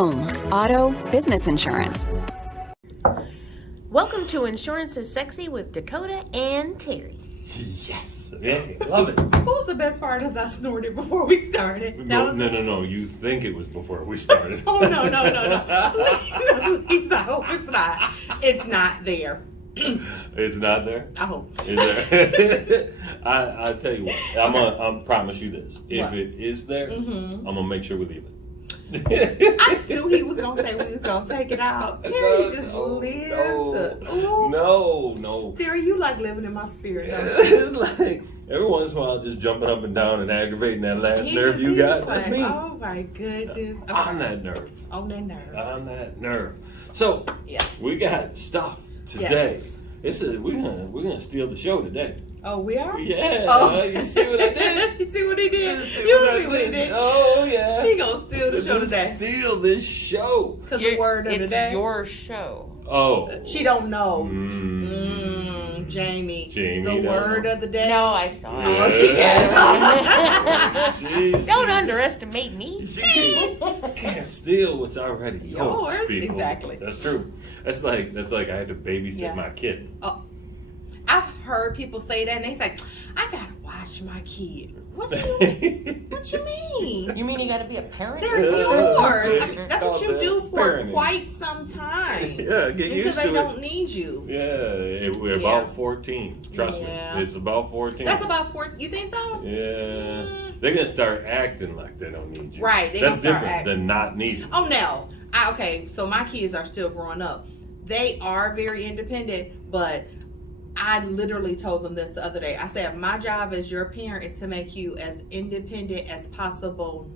home, auto, business insurance. Welcome to Insurance is Sexy with Dakota and Terry. Yes, yeah, love it. What was the best part as I snorted before we started? No. You think it was before we started? Oh no! Please, I hope it's not. It's not there. It's not there. I hope. Is there? I tell you what. I'm promise you this. If What? it is there, I'm gonna make sure we leave it. I just knew he was gonna say we was gonna take it out. Terry just lived No. Terry, you like living in my spirit. It's like every once in a while, just jumping up and down and aggravating that last nerve you got. That's me. Oh my goodness. Okay. On that nerve. On that nerve. On that nerve. So Yeah. we got stuff today. We're gonna steal the show today. Oh, we are? Yeah. Oh. You see what I did? You see what he did? You see what he did? Oh yeah. He gonna steal the show today. Steal this show. Because the word of the day. It's your show. Oh. She don't know. Jamie. The word of the day. No, I saw it. Oh, she can. Don't underestimate me. She can't steal what's already yours, people. Exactly. That's true. That's like I had to babysit my kid. Oh, I've heard people say that, and they say, "I gotta watch my kid." What you mean? You mean you gotta be a parent? They're yours. I mean, that's what you do for parenting. quite some time. Yeah, get used to it. Until they don't need you. Yeah, we're about 14. Trust me, it's about 14. That's about 14. You think so? Yeah, they're gonna start acting like they don't need you. Right. That's different than not needing. Oh, no. Okay, so my kids are still growing up. They are very independent, but I literally told them this the other day. I said, my job as your parent is to make you as independent as possible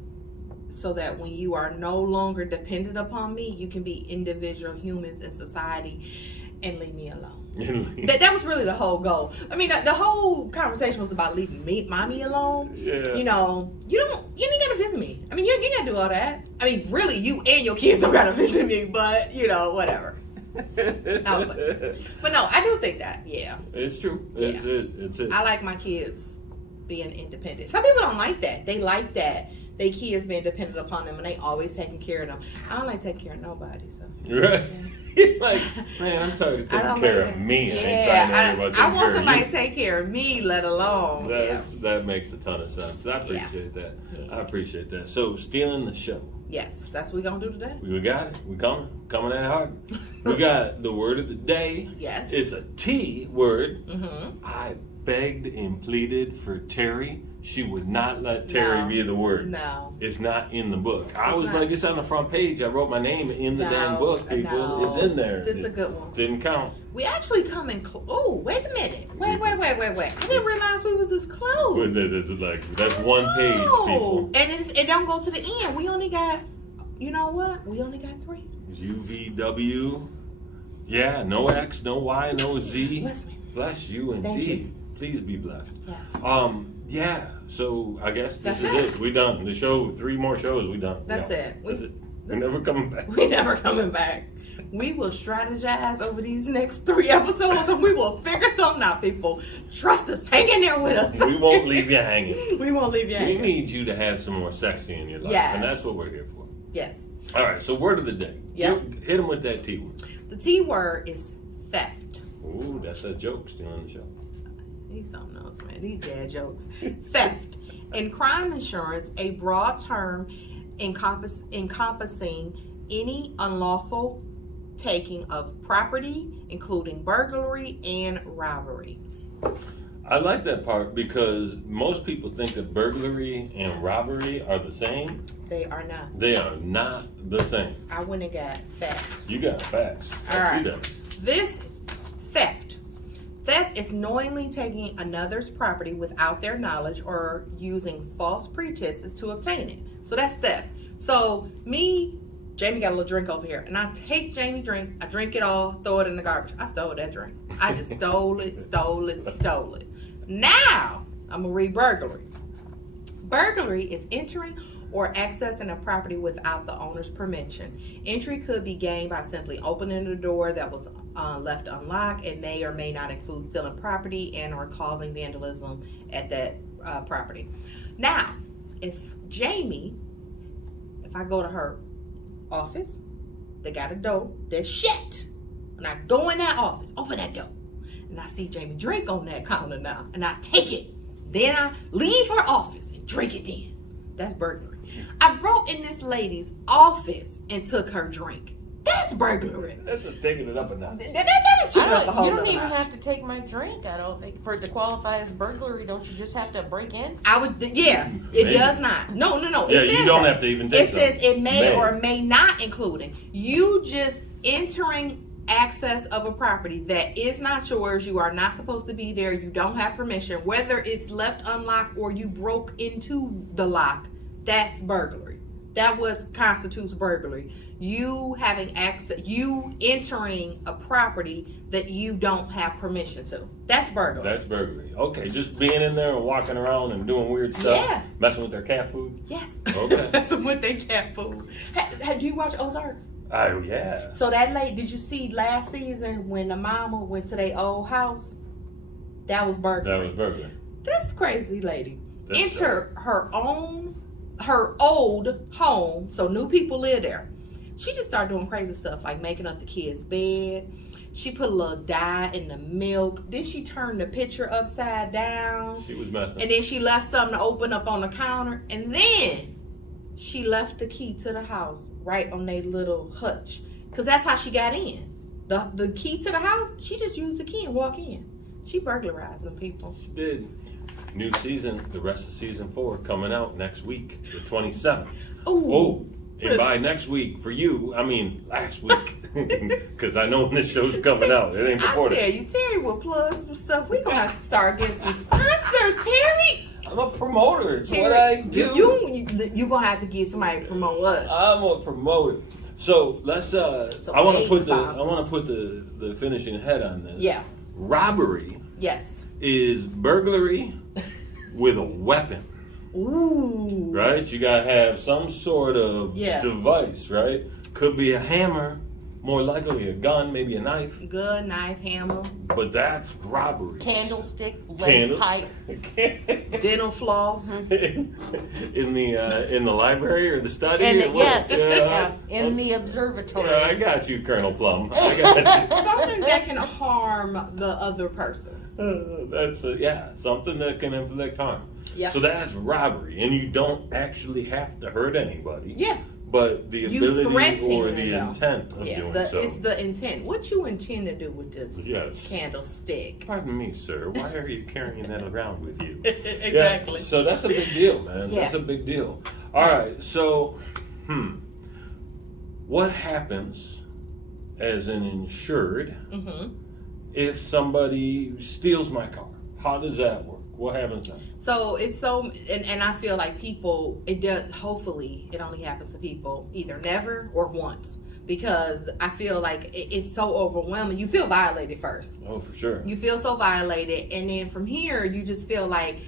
so that when you are no longer dependent upon me, you can be individual humans in society and leave me alone. That was really the whole goal. I mean, the whole conversation was about leaving mommy alone. Yeah. You know, you ain't gotta visit me. I mean, you ain't gotta do all that. I mean, really, you and your kids don't gotta visit me, but, whatever. I was like, but no, I do think that, it's true. It's it. I like my kids being independent. Some people don't like that. They like that they kids being dependent upon them and they always taking care of them. I don't like taking care of nobody. So right. Like, man, I'm tired of taking care of me. I ain't trying to worry about I want taking somebody care to take care of me, let alone. That makes a ton of sense. I appreciate that. I appreciate that. So, stealing the show. Yes, that's what we're going to do today. We got it. We coming at it hard. We got the word of the day. Yes. It's a T word. Mm-hmm. I begged and pleaded for Terry. She would not let Terry be the word. No. It's not in the book. I was like, it's on the front page. I wrote my name in the damn book, people. No. It's in there. This is a good one. Didn't count. We actually come in oh, wait a minute. Wait. I didn't realize we was this close. That's one page, people. And it don't go to the end. We only got, you know what? We only got 3. UVW. Yeah, no X, no Y, no Z. Bless me. Bless you indeed. Thank you. Please be blessed. Yes. Yeah, so I guess this That's is it. We done. The show, 3 more shows, we done. That's it. That's it. We're never coming back. We're never coming back. We will strategize over these next 3 episodes and we will figure something out, people. Trust us. Hang in there with us. We won't leave you hanging. We won't leave you hanging. We need you to have some more sexy in your life. Yes. And that's what we're here for. Yes. All right, so word of the day. Yep. Hit them with that T word. The T word is theft. Ooh, that's a joke stealing the show. He's something else, man. These dad jokes. Theft. In crime insurance, a broad term encompassing any unlawful taking of property, including burglary and robbery. I like that part because most people think that burglary and robbery are the same. They are not. They are not the same. I went and got facts. You got facts. All right. See that. This theft. Theft is knowingly taking another's property without their knowledge or using false pretenses to obtain it. So that's theft. So Jamie got a little drink over here, and I take Jamie's drink, I drink it all, throw it in the garbage. I stole that drink. I just stole it. Now, I'm going to read burglary. Burglary is entering or accessing a property without the owner's permission. Entry could be gained by simply opening the door that was left unlocked. It may or may not include stealing property and or causing vandalism at that property. Now, if I go to her office. They got a door that's shut. And I go in that office, open that door, and I see Jamie drink on that counter now, and I take it. Then I leave her office and drink it then. That's burglary. I broke in this lady's office and took her drink. That's burglary. That's taking it up a notch. That is shooting up a whole You don't nother even notch. have to take my drink. I don't think for it to qualify as burglary. Don't you just have to break in? I would, yeah, it Maybe. does not. No. Yeah, It you says don't that. have to even take It says something. it may or may not including. You just entering access of a property that is not yours. You are not supposed to be there. You don't have permission. Whether it's left unlocked or you broke into the lock, that's burglary. That what constitutes burglary. You having access, you entering a property that you don't have permission to. That's burglary. That's burglary. Okay, just being in there and walking around and doing weird stuff. Yeah. Messing with their cat food. Yes. Okay. That's what they cat food. Do you watch Ozarks? Oh, yeah. So that lady, did you see last season when the mama went to their old house? That was burglary. That was burglary. This crazy lady That's enter her old home, so new people live there. She just started doing crazy stuff like making up the kid's bed. She put a little dye in the milk. Then she turned the picture upside down. She was messing. And then she left something to open up on the counter. And then she left the key to the house right on their little hutch. Because that's how she got in. The key to the house, she just used the key and walk in. She burglarized them people. She did. New season, the rest of season 4 coming out next week, the 27th. Ooh. Oh, and by next week, for you, I mean last week, because I know when this show's coming out. It ain't before I tell that. you, Terry will plug some stuff. We gonna have to start getting some sponsors, Terry. I'm a promoter. It's Terry, what I do. You gonna have to get somebody to promote us. I'm a promoter. So let's. I want to put the finishing head on this. Yeah. Robbery Yes. is burglary with a weapon. Ooh. Right? You gotta have some sort of Yeah. device, right? Could be a hammer, more likely a gun, maybe a knife. Good knife, hammer, But that's robbery. Candlestick, lead Candle- pipe. dental floss. in the library or the study? And or what? yes, yeah, in the observatory. Yeah, I got you, Colonel Plum. I got you. Something that can harm the other person. That's something that can inflict harm. Yeah. So that's robbery, and you don't actually have to hurt anybody. Yeah. But the You ability threatening or the them. intent of doing so. It's the intent. What you intend to do with this Yes. candlestick? Pardon me, sir. Why are you carrying that around with you? Exactly. Yeah, so that's a big deal, man. Yeah. That's a big deal. All right. So, what happens as an insured Mm-hmm. if somebody steals my car? How does that work? What happens then? So it's and I feel like people, it does, hopefully it only happens to people either never or once, because I feel like it's so overwhelming. You feel violated first. Oh, for sure. You feel so violated, and then from here you just feel like,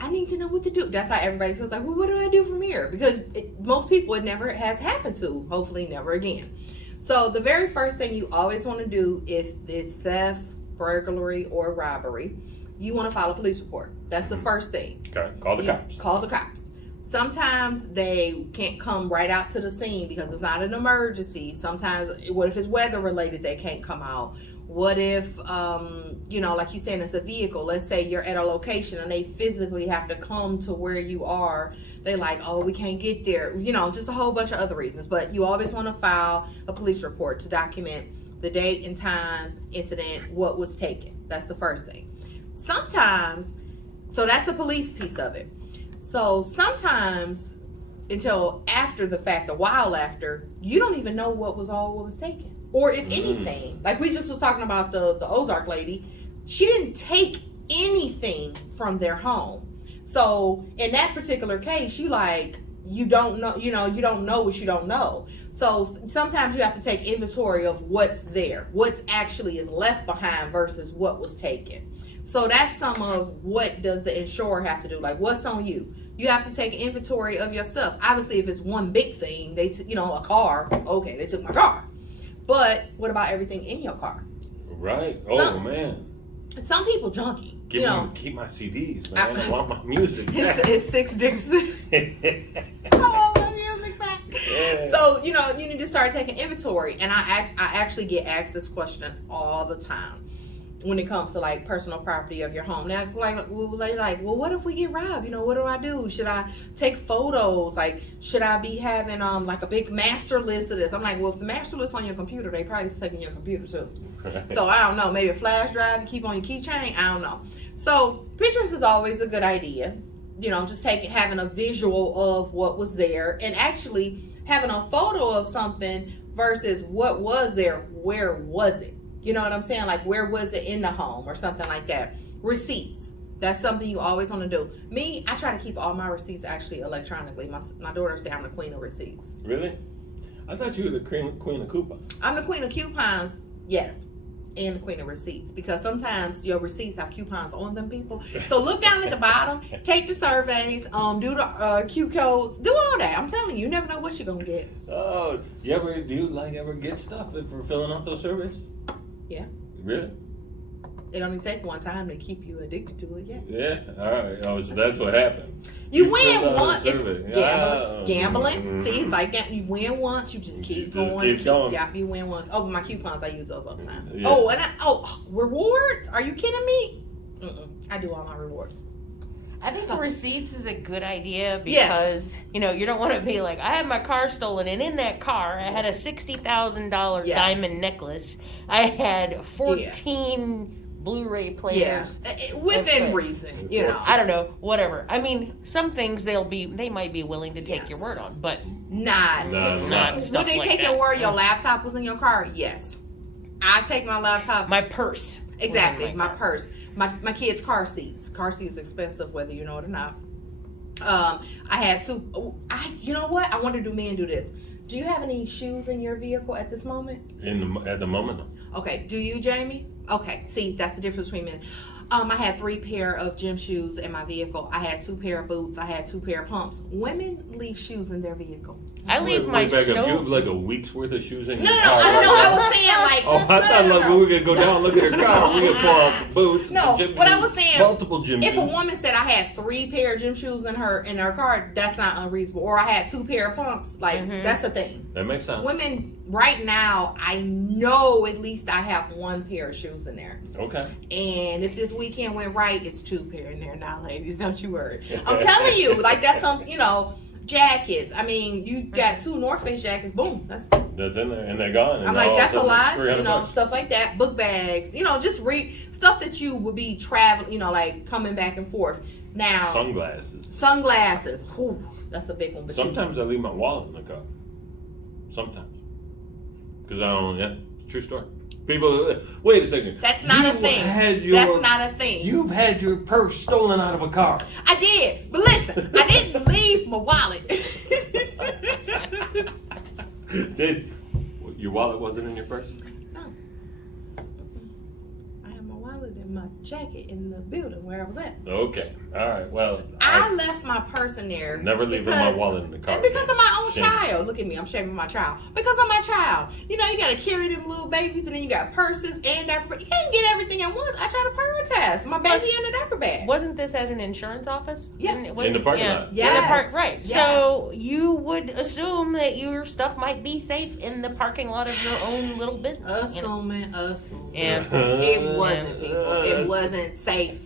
I need to know what to do. That's how everybody feels like, well, what do I do from here? Because most people, it never has happened to, hopefully never again. So the very first thing you always want to do if it's theft, burglary, or robbery, you want to file a police report. That's the first thing. Okay. Call the cops. Call the cops. Sometimes they can't come right out to the scene because it's not an emergency. Sometimes, what if it's weather related, they can't come out. What if, like you said, it's a vehicle. Let's say you're at a location and they physically have to come to where you are. They like, oh, we can't get there. Just a whole bunch of other reasons. But you always want to file a police report to document the date and time, incident, what was taken. That's the first thing. Sometimes, so that's the police piece of it. So sometimes, until after the fact, a while after, you don't even know what was taken. Or if anything, like we just was talking about the Ozark lady, she didn't take anything from their home. So in that particular case, you don't know, you don't know what you don't know. So sometimes you have to take inventory of what's there, what actually is left behind versus what was taken. So that's some of what does the insurer have to do. Like, what's on you? You have to take inventory of yourself. Obviously, if it's one big thing, a car, okay, they took my car. But what about everything in your car? Right. Oh, man. Some people junkie. Keep my CDs, man. I want my music back. It's 6 Dixon. I want my music back. Yeah. So, you need to started taking inventory, and I actually get asked this question all the time when it comes to like personal property of your home. Now, like, well, what if we get robbed? You know, what do I do? Should I take photos? Like, should I be having like a big master list of this? I'm like, well, if the master list on your computer, they probably taking your computer too. So I don't know. Maybe a flash drive you keep on your keychain. I don't know. So pictures is always a good idea. You know, just having a visual of what was there, and actually having a photo of something versus what was there. Where was it? You know what I'm saying? Like, where was it in the home or something like that? Receipts. That's something you always want to do. Me, I try to keep all my receipts actually electronically. My daughter say I'm the queen of receipts. Really? I thought you were the queen of coupons. I'm the queen of coupons, yes, and the queen of receipts, because sometimes your receipts have coupons on them, people. So look down at the bottom, take the surveys, do the Q codes, do all that. I'm telling you, you never know what you're gonna get. Oh, do you ever get stuff for filling out those surveys? Yeah. Really? It only takes one time to keep you addicted to it. Yeah. All right. Oh, so that's what happened. You win filled out a once. survey. Gambling. Mm-hmm. See, it's like that. You win once, you just keep going. Yeah, you win once. Oh, my coupons, I use those all the time. Yeah. Oh, and rewards? Are you kidding me? I do all my rewards. I think receipts is a good idea because, you know, you don't want to be like, I had my car stolen, and in that car, I had a $60,000 diamond necklace. I had 14 Blu-ray players. Yeah. Within reason, you know. I don't know, whatever. I mean, some things they might be willing to take your word on, but not stuff would they like take that. your word your laptop was in your car? Yes. I take my laptop. My purse. Exactly, my purse. My kids' car seats. Car seats expensive, whether you know it or not. I had to. You know what? I want to do men do this. Do you have any shoes in your vehicle at this moment? At the moment. Okay. Do you, Jamie? Okay. See, that's the difference between men. I had 3 pair of gym shoes in my vehicle. I had 2 pair of boots. I had 2 pair of pumps. Women leave shoes in their vehicle. I leave my back snow. up. You have like a week's worth of shoes in your No, car. I was saying like. Oh, I thought like we were gonna go down and look at her car. We gonna pull out some boots. No, some gym what I shoes, was saying. multiple gym If shoes. a woman said I had 3 pair of gym shoes in her car, that's not unreasonable. Or I had 2 pair of pumps, like that's a thing. That makes sense. Women, right now, I know at least I have 1 pair of shoes in there. Okay. And if this weekend went right, it's 2 pair in there now, ladies. Don't you worry. I'm telling you, like that's something, you know. Jackets. I mean, you got 2 North Face jackets. Boom. That's in there, and they're gone. And I'm like, that's a lot. $300. You know, stuff like that. Book bags. You know, just stuff that you would be traveling. You know, like coming back and forth. Now, Sunglasses. Whew, that's a big one. But sometimes I leave my wallet in the car. Sometimes, because I don't. Yeah, it's a true story. People, wait a second. That's not a thing. That's not a thing. You've had your purse stolen out of a car. I did, but listen, I didn't leave my wallet. Your wallet wasn't in your purse? No. I had my wallet in my jacket in the building where I was at. Okay. All right. Well, I left my purse in there. Never leaving my wallet in the car. Because of my own child. Look at me. I'm shaming my child. Because of my child. You know, you got to carry them little babies, and then you got purses and diaper. You can't get everything at once. I try to prioritize my baby in the diaper bag. Wasn't this at an insurance office? Yeah. In the parking lot. Yes. In the park, right. Yes. So you would assume that your stuff might be safe in the parking lot of your own little business. Assuming. Yeah. It wasn't, people. It wasn't safe.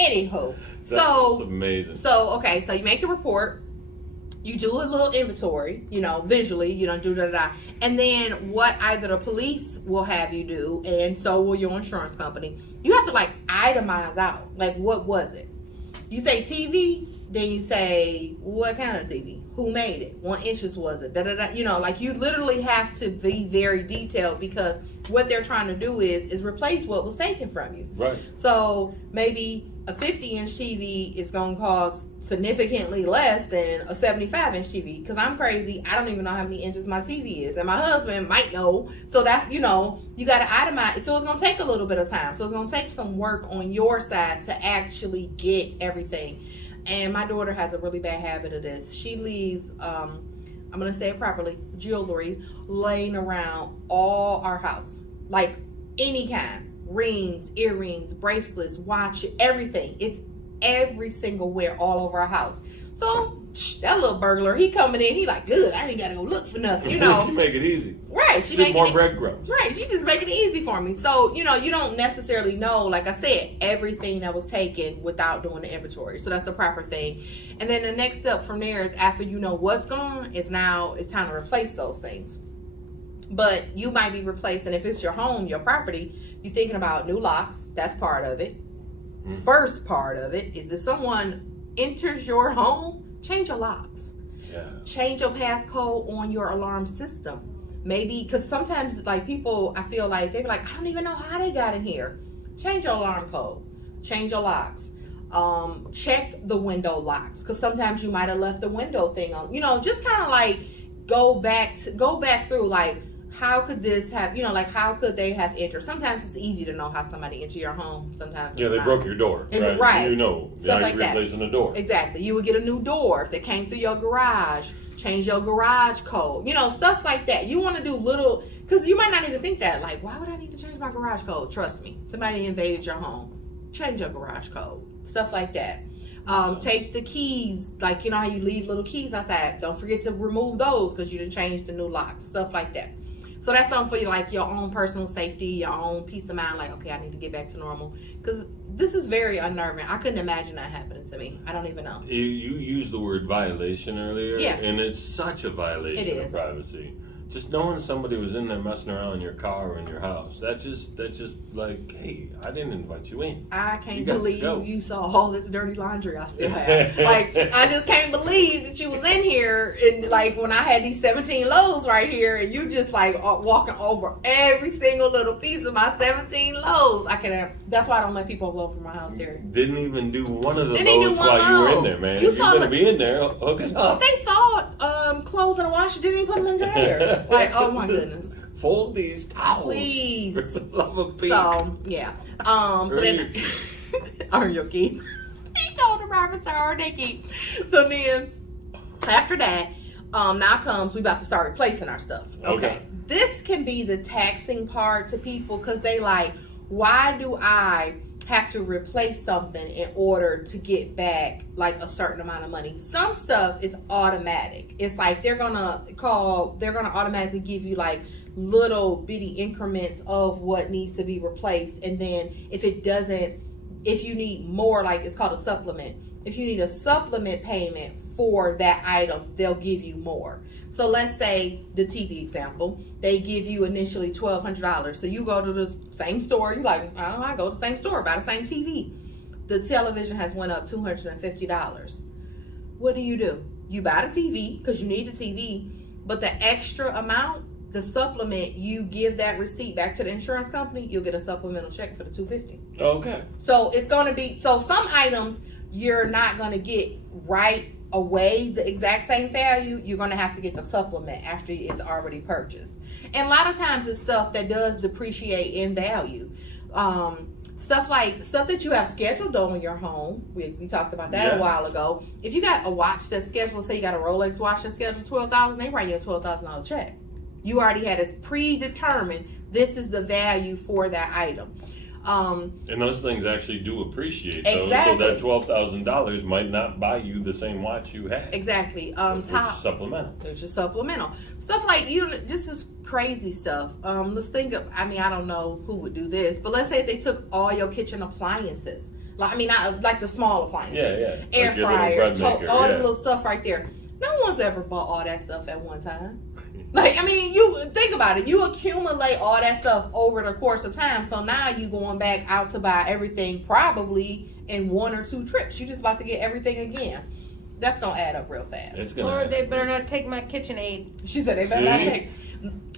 Anywho. That's amazing. So, okay, so you make the report. You do a little inventory, you know, visually, you know, and then what either the police will have you do, and so will your insurance company, you have to like itemize out, like what was it? You say TV, then you say what kind of TV, who made it, what inches was it, you know, like you literally have to be very detailed, because what they're trying to do is replace what was taken from you. Right. So maybe a 50-inch TV is going to cost significantly less than a 75-inch TV, because I'm crazy. I don't even know how many inches my TV is, and my husband might know. So that's, you know, you got to itemize it. So it's going to take a little bit of time. So it's going to take some work on your side to actually get everything. And my daughter has a really bad habit of this. She leaves, I'm going to say it properly, jewelry laying around all our house, like any kind. Rings, earrings, bracelets, watch, everything. It's every single wear all over our house. So that little burglar, he coming in, he like, good, I ain't gotta go look for nothing, you know. She make it easy. Right, she Just making more it, breadcrumbs. right, she just making it easy for me. So, you know, you don't necessarily know, like I said, everything that was taken without doing the inventory. So that's the proper thing. And then the next step from there is after you know what's gone, is now it's time to replace those things. But you might be replacing, if it's your home, your property, you're thinking about new locks. That's part of it. First part of it is if someone enters your home, change your locks. Yeah. Change your passcode on your alarm system. Maybe, because sometimes, like, people, I feel like, they be like, I don't even know how they got in here. Change your alarm code. Change your locks. Check the window locks, because sometimes you might have left the window thing on. You know, just kind of like go back through, like, how could this have, you know, like, how could they have entered? Sometimes it's easy to know how somebody entered your home. Sometimes Yeah, they broke your door. And, right. You know. Stuff like you're that. replacing the door. Exactly. You would get a new door if they came through your garage. Change your garage code. You know, stuff like that. You want to do little, because you might not even think that. Like, why would I need to change my garage code? Trust me. Somebody invaded your home. Change your garage code. Stuff like that. Take the keys. Like, you know how you leave little keys outside. Don't forget to remove those because you done changed the new locks. Stuff like that. So that's something for you, like your own personal safety, your own peace of mind. Like, okay, I need to get back to normal. Because this is very unnerving. I couldn't imagine that happening to me. I don't even know. You used the word violation earlier. Yeah. And it's such a violation of privacy. Just knowing somebody was in there messing around in your car or in your house. That's just like, hey, I didn't invite you in. I can't believe you saw all this dirty laundry I still have. Like, I just can't believe that you was in here, and like when I had these 17 loaves right here, and you just like walking over every single little piece of my 17 loaves. I can't. That's why I don't let people load from my house, Terry. Didn't even do one of the loads while you were in there, man. You're gonna be in there. Hook it up. They saw clothes in the washer, didn't even put them in the dryer. Like, oh my goodness. Fold these towels. Please. For the love of Pete. So, yeah. So then, earn your keep. He told the robbers to earn their keep. So then, after that, now comes, we about to start replacing our stuff. Okay. This can be the taxing part to people, because they like, why do I have to replace something in order to get back like a certain amount of money? Some stuff is automatic. It's like they're gonna automatically give you like little bitty increments of what needs to be replaced, and then if you need more, like it's called a supplement. If you need a supplement payment for that item, they'll give you more. So let's say the TV example, they give you initially $1,200. So you go to the same store, you're like, oh, I go to the same store, buy the same TV. The television has went up $250. What do? You buy the TV because you need the TV, but the extra amount, the supplement, you give that receipt back to the insurance company, you'll get a supplemental check for the $250. Okay. So it's going to be, so some items you're not going to get right away the exact same value. You're going to have to get the supplement after it's already purchased. And a lot of times it's stuff that does depreciate in value. Stuff that you have scheduled on your home. We talked about that a while ago. If you got a watch that's scheduled, say you got a Rolex watch that's scheduled $12,000, they write you a $12,000 check. You already had it predetermined. This is the value for that item. And those things actually do appreciate, though. Exactly. So that $12,000 might not buy you the same watch you had. Exactly. Supplemental. There's just supplemental stuff like this is crazy stuff. Let's think of. I mean, I don't know who would do this, but let's say if they took all your kitchen appliances. Not like the small appliances. Yeah. Air like fryer, all the little stuff right there. No one's ever bought all that stuff at one time. Like, I mean, you think about it. You accumulate all that stuff over the course of time. So now you going back out to buy everything probably in 1 or 2 trips. You just about to get everything again. That's going to add up real fast. Or they better not take my KitchenAid. She said they better not take.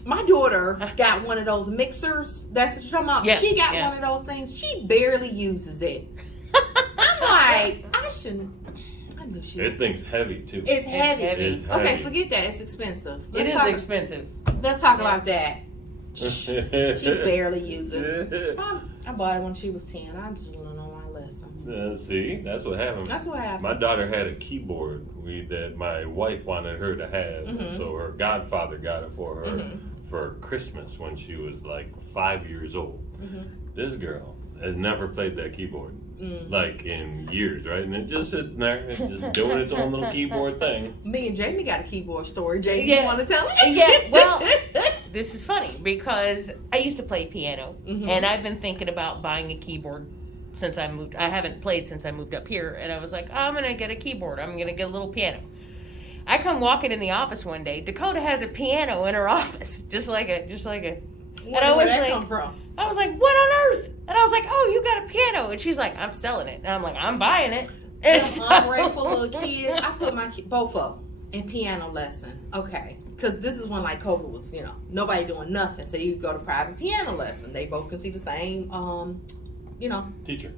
My daughter got one of those mixers. That's what you're talking about? Yeah. She got one of those things. She barely uses it. I'm like, I shouldn't. This thing's heavy too. It's heavy. It's heavy. Okay, forget that. It's expensive. It is expensive. Let's talk about that. She barely uses it. I bought it when she was 10. I just don't know my lesson. See, that's what happened. That's what happened. My daughter had a keyboard that my wife wanted her to have, and so her godfather got it for her for Christmas when she was like 5 years old. This girl has never played that keyboard. Like in years, right? And it's just sitting there and just doing its own little keyboard thing. Me and Jamie got a keyboard story. Jamie, you want to tell it? Yeah, well, this is funny because I used to play piano, and I've been thinking about buying a keyboard since I moved. I haven't played since I moved up here, and I was like, I'm going to get a keyboard. I'm going to get a little piano. I come walking in the office one day. Dakota has a piano in her office, just like a. And where that come from? I was like, what on earth? And I was like, oh, you got a piano. And she's like, I'm selling it. And I'm like, I'm buying it. And so, ungrateful little kid. I put my both of them in piano lesson. Okay. Because this is when like COVID was, nobody doing nothing. So you go to private piano lesson. They both can see the same, teacher.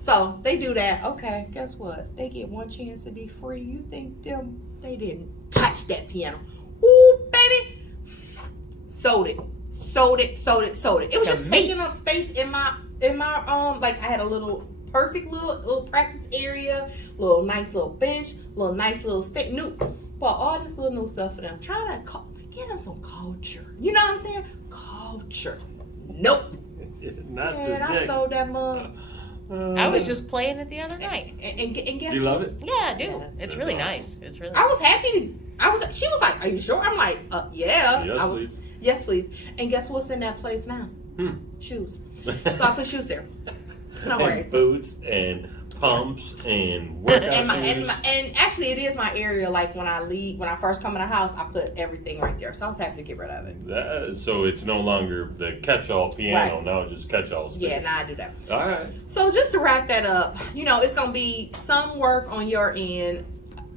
So they do that. Okay. Guess what? They get one chance to be free. You think they didn't touch that piano. Ooh, baby. Sold it. It was just taking up space in my like I had a little perfect little practice area, little nice little bench, little nice little bought all this little new stuff for them. Trying to get them some culture. You know what I'm saying? Culture. Nope. Not and I sold that mug. I was just playing it the other night. And guess you love it? Yeah, I do. Yeah, it's really awesome. Nice. It's really. I was happy she was like, "Are you sure?" I'm like, yeah. Yes, please. Yes, please. And guess what's in that place now? Shoes. So I put shoes there. No worries. And boots and pumps and workout shoes. And actually, it is my area. Like when I first come in the house, I put everything right there. So I was happy to get rid of it. So it's no longer the catch-all piano. Right. Now it's just catch-all space. Yeah, now I do that. All right. So just to wrap that up, it's going to be some work on your end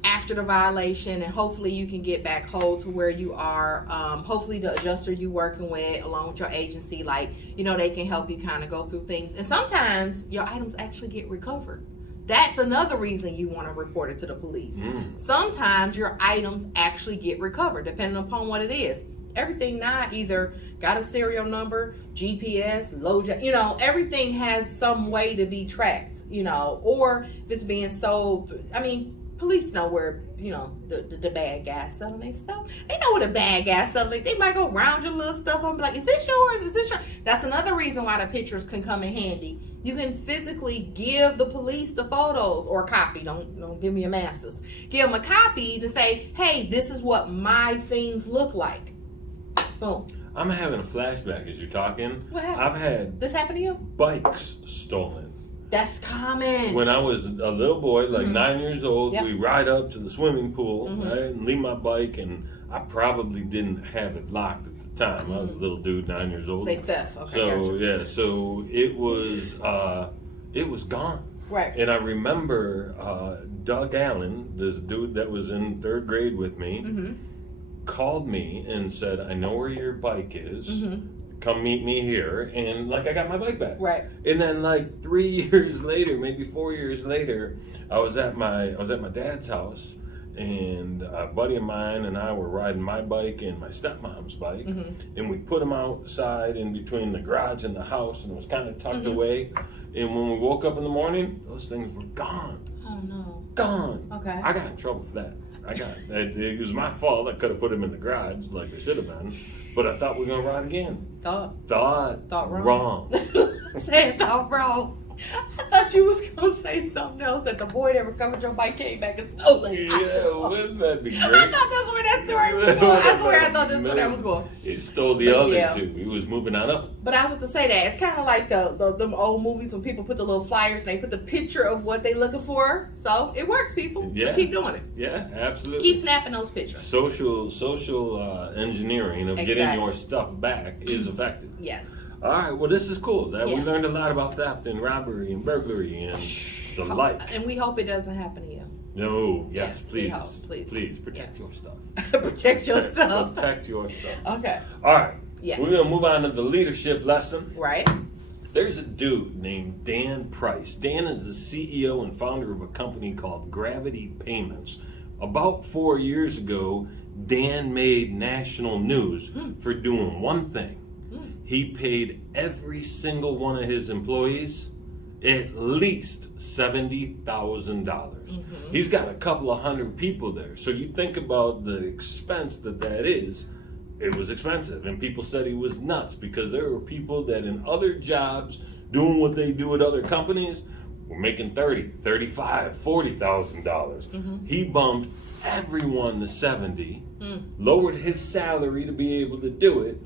after the violation, and hopefully you can get back whole to where you are. Hopefully the adjuster you working with along with your agency, they can help you kind of go through things. And sometimes your items actually get recovered. That's another reason you want to report it to the police. Sometimes your items actually get recovered depending upon what it is. Everything now either got a serial number, GPS, everything has some way to be tracked, or if it's being sold. Police know where, the bad guys selling their stuff. They know where the bad guys selling. They might go round your little stuff and be like, is this yours? Is this yours? That's another reason why the pictures can come in handy. You can physically give the police the photos or a copy. Don't give me a masters. Give them a copy to say, hey, this is what my things look like. Boom. I'm having a flashback as you're talking. What happened? I've had this happen to you? Bikes stolen. That's common. When I was a little boy, like 9 years old, we ride up to the swimming pool, right, and leave my bike, and I probably didn't have it locked at the time. I was a little dude, 9 years old. So they theft. Okay. So so it was gone. Right. And I remember Doug Allen, this dude that was in third grade with me, called me and said, "I know where your bike is. Come meet me here." And I got my bike back. Right. And then 3 years later, maybe 4 years later, I was at my dad's house, and a buddy of mine and I were riding my bike and my stepmom's bike, and we put them outside in between the garage and the house, and it was kind of tucked away. And when we woke up in the morning, those things were gone. Oh no. Gone. Okay. I got in trouble for that. It was my fault. I could have put them in the garage like I should have been. But I thought we were going to ride again. Thought wrong. Said thought wrong. I thought you was going to say something else, that the boy that recovered your bike came back and stole it. Yeah, wouldn't that be great? I thought that's where that story was going. I swear I thought that's where that was going. He stole the other two. He was moving on up. But I was to say that. It's kind of like them old movies when people put the little flyers and they put the picture of what they looking for. So it works, people. Yeah. So keep doing it. Yeah, absolutely. Keep snapping those pictures. Social engineering of getting your stuff back is effective. Yes. All right, well, this is cool. We learned a lot about theft and robbery and burglary and the like. And we hope it doesn't happen to you. No, yes, please. Please Protect your stuff. Protect your stuff. Protect your stuff. Okay. All right. Yes. We're going to move on to the leadership lesson. Right. There's a dude named Dan Price. Dan is the CEO and founder of a company called Gravity Payments. About 4 years ago, Dan made national news for doing one thing. He paid every single one of his employees at least $70,000. He's got a couple of hundred people there. So you think about the expense that is. It was expensive, and people said he was nuts because there were people that in other jobs doing what they do at other companies were making $30,000, $35,000, $40,000. He bumped everyone to 70, lowered his salary to be able to do it,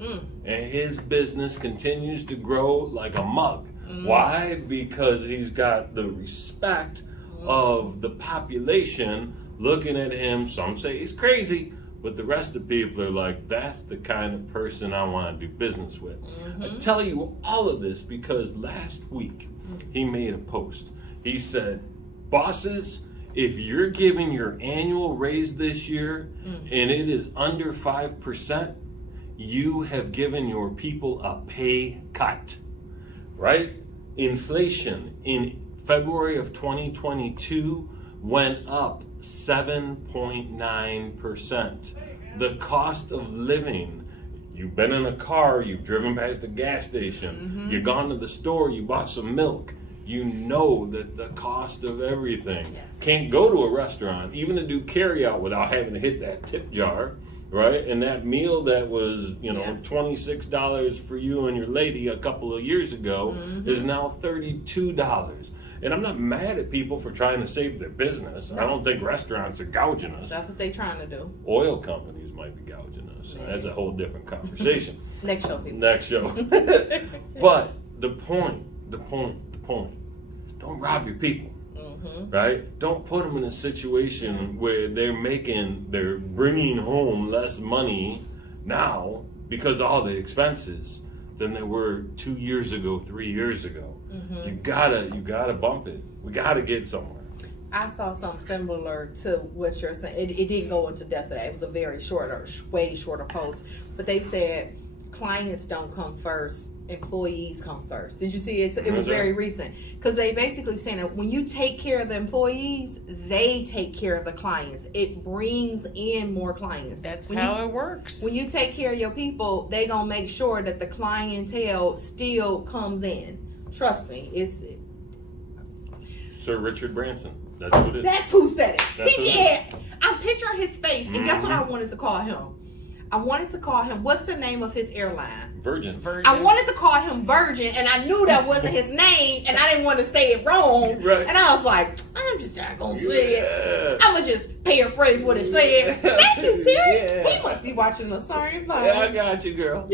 and his business continues to grow like a mug. Why? Because he's got the respect of the population looking at him. Some say he's crazy, but the rest of the people are like, that's the kind of person I want to do business with. I tell you all of this because last week he made a post. He said, bosses, if you're giving your annual raise this year and it is under 5%, you have given your people a pay cut, right? Inflation in February of 2022 went up 7.9%. The cost of living, you've been in a car, you've driven past the gas station, you've gone to the store, you bought some milk. You know that the cost of everything. Can't go to a restaurant, even to do carry out without having to hit that tip jar, right? And that meal that was, $26 for you and your lady a couple of years ago is now $32. And I'm not mad at people for trying to save their business. I don't think restaurants are gouging us. That's what they're trying to do. Oil companies might be gouging us. That's a whole different conversation. Next show, people. Next show. But the point. Don't rob your people, right? Don't put them in a situation where they're bringing home less money now because of all the expenses than they were 2 years ago, 3 years ago. You gotta bump it. We gotta get somewhere. I saw something similar to what you're saying. It didn't go into depth today. It was a very way shorter post. But they said clients don't come first. Employees come first. Did you see it? It was very recent because they basically saying that when you take care of the employees, they take care of the clients. It brings in more clients. That's how it works. When you take care of your people, they gonna make sure that the clientele still comes in. Trust me, it's Sir Richard Branson. That's what it is. That's who said it. He did. I'm picturing his face, and guess what I wanted to call him? I wanted to call him. What's the name of his airline? Virgin. I wanted to call him Virgin, and I knew that wasn't his name, and I didn't want to say it wrong. Right. And I was like, I'm just not gonna say it. I'm gonna just paraphrase what it said. Thank you, Terry. He must be watching the same thing. Yeah, I got you, girl.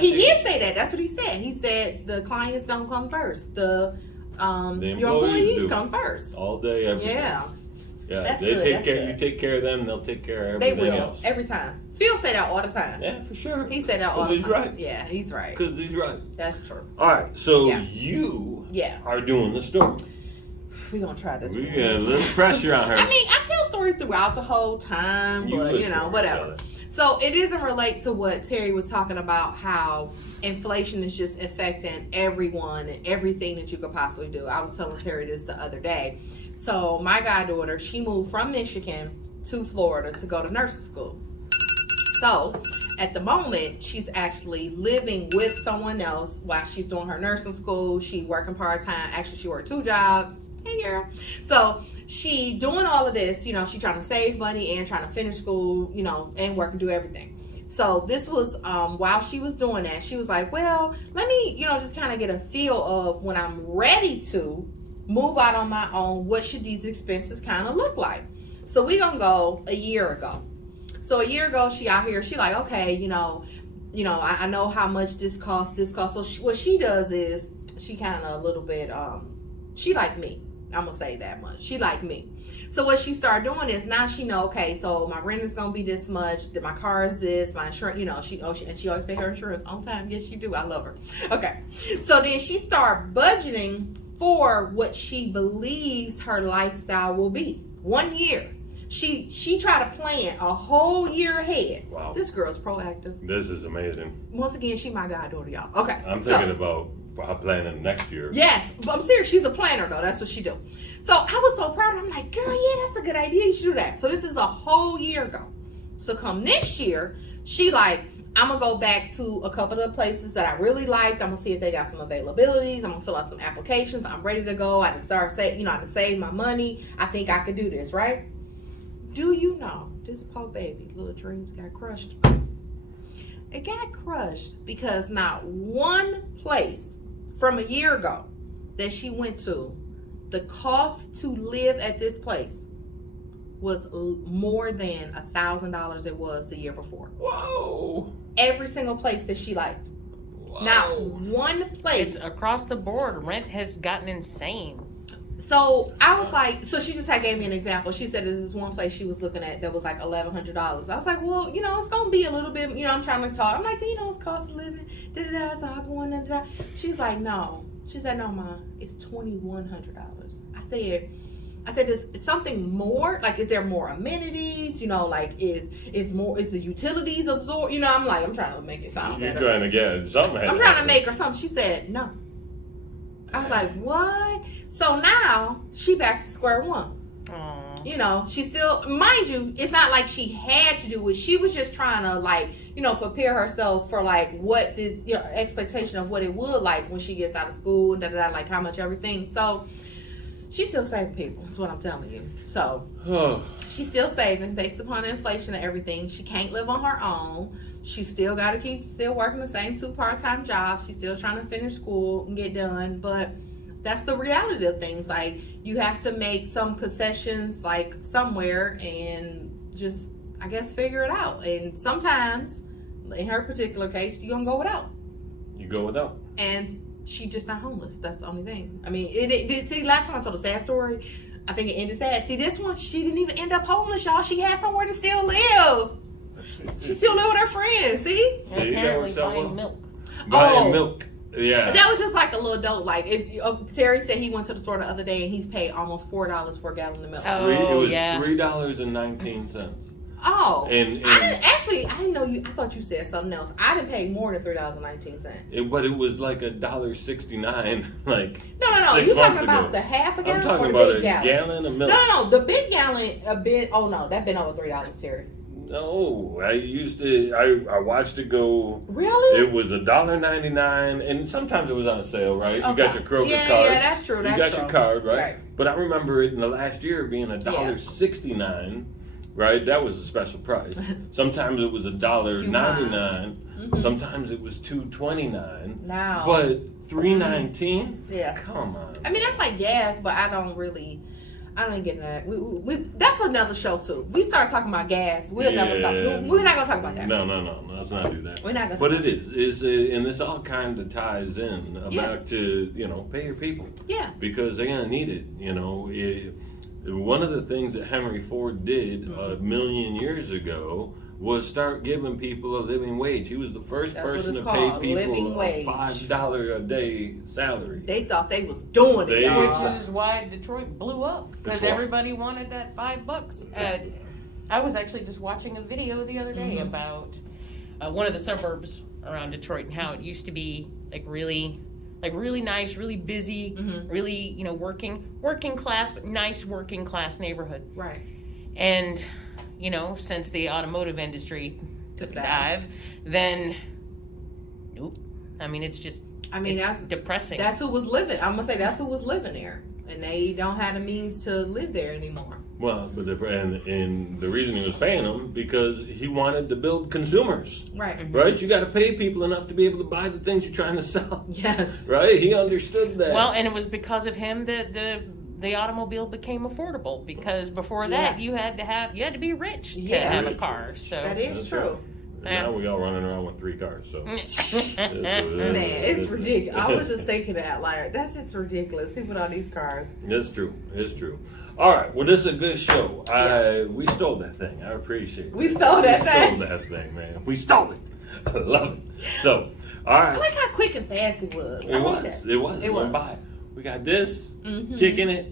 He did say that. That's what he said. He said the clients don't come first. Your employees come first. All day, every day. Yeah. Yeah, they take care. You take care of them, they'll take care of everything else. Every time. Phil say that all the time. Yeah, for sure. He said that all the time. He's right. Yeah, he's right. Because he's right. That's true. All right, so you are doing the story. We're going to try this. We got a little pressure on her. I mean, I tell stories throughout the whole time, but, whatever. So it doesn't relate to what Terry was talking about, how inflation is just affecting everyone and everything that you could possibly do. I was telling Terry this the other day. So my goddaughter, she moved from Michigan to Florida to go to nursing school. So at the moment, she's actually living with someone else while she's doing her nursing school. She working part-time. Actually, she worked 2 jobs. Hey, girl. So she doing all of this, she trying to save money and trying to finish school, and work and do everything. So this was while she was doing that, she was like, well, let me, just kind of get a feel of when I'm ready to move out on my own, what should these expenses kind of look like? So we gonna go a year ago. So a year ago, she out here, she like, okay, I know how much this costs. So what she does is she kind of a little bit, she like me. I'm gonna say that much. She like me. So what she started doing is now she know, okay, so my rent is gonna be this much, that my car is this, my insurance, and she always pay her insurance on time. Yes, she do. I love her. Okay. So then she started budgeting for what she believes her lifestyle will be. 1 year. She tried to plan a whole year ahead. Wow. This girl's proactive. This is amazing. Once again, she my goddaughter, y'all. Okay. I'm thinking about planning next year. Yes, but I'm serious. She's a planner, though. That's what she do. So I was so proud. I'm like, girl, yeah, that's a good idea. You should do that. So this is a whole year ago. So come next year, she like, I'm going to go back to a couple of the places that I really liked. I'm going to see if they got some availabilities. I'm going to fill out some applications. I'm ready to go. I can start I can save my money. I think I could do this, right? Do you know this poor baby, little dreams got crushed? It got crushed because not one place from a year ago that she went to, the cost to live at this place was more than $1,000 it was the year before. Whoa. Every single place that she liked. Whoa. Not one place. It's across the board. Rent has gotten insane. So I was like, so she just gave me an example. She said there's this one place she was looking at that was like $1,100. I was like, well, it's gonna be a little bit. I'm trying to talk. I'm like, it's cost of living. Da da da. So I'm going da da. She's like, no. She said, no, Ma, it's $2,100. I said, is something more? Like, is there more amenities? Like, is the utilities absorbed? I'm like, I'm trying to make it sound better. You're trying to get something. I'm trying to make her something. She said, no. I was like, what? So now she back to square one. Aww. She still, mind you, it's not like she had to do it. She was just trying to prepare herself for like what the expectation of what it would like when she gets out of school, like how much everything. So she's still saving people. That's what I'm telling you. So she's still saving based upon the inflation and everything. She can't live on her own. She still got to keep working the same 2 part-time jobs. She's still trying to finish school and get done, but that's the reality of things. Like, you have to make some concessions like somewhere and just, I guess, figure it out. And sometimes, in her particular case, you're going to go without. You go without. And she just not homeless. That's the only thing. I mean, see, last time I told a sad story, I think it ended sad. See, this one, she didn't even end up homeless, y'all. She had somewhere to still live. She still live with her friends. See, apparently buying milk. Buying milk. Yeah. That was just like a little dope. Like, if Terry said he went to the store the other day and he's paid almost $4 for a gallon of milk. It was $3.19. Oh, and I didn't know you. I thought you said something else. I didn't pay more than $3.19. But it was like $1.69. Like, no. You talking about the half a gallon? I'm talking or the about big a gallon of milk. No, the big gallon a bit. Oh no, that been over $3, Terry. No, I watched it go. Really? It was $1.99, and sometimes it was on sale, right? Okay. You got your Kroger yeah, card. Yeah, that's true. You got your card, right? But I remember it in the last year being $1.69, right? That was a special price. Sometimes it was $1.99. Mm-hmm. Sometimes it was $2.29. Now, but $3.19? Yeah. Come on. I mean, that's like gas, but I don't get that. We that's another show too. We start talking about gas. We're not gonna talk about that. No. Let's not do that. We're not gonna. But it is, and this all kind of ties in back to pay your people. Yeah. Because they're gonna need it. One of the things that Henry Ford did a million years ago was start giving people a living wage. He was the first person to pay people a $5 a day salary. They thought they was doing it, which is why Detroit blew up, because everybody wanted that $5. I was actually just watching a video the other day about one of the suburbs around Detroit and how it used to be really nice, really busy, really working class, but nice working class neighborhood. Right. And since the automotive industry took a dive, then, nope. I mean, it's that's depressing. That's who was living. I'm gonna say that's who was living there, and they don't have the means to live there anymore. Well, but and the reason he was paying them because he wanted to build consumers. Right. Mm-hmm. Right. You got to pay people enough to be able to buy the things you're trying to sell. Yes. Right. He understood that. Well, and it was because of him that the automobile became affordable, because before that you had to be rich to have a car. So that is true. Right. And now we all running around with 3 cars. So man, it's ridiculous. I was just thinking that, like, that's just ridiculous. People on these cars. It's true. All right. Well, this is a good show. We stole that thing. I appreciate it. We stole that thing. We stole that thing, man. We stole it. I love it. So, all right. I like how quick and fast it was. It went by. We got this, kicking it.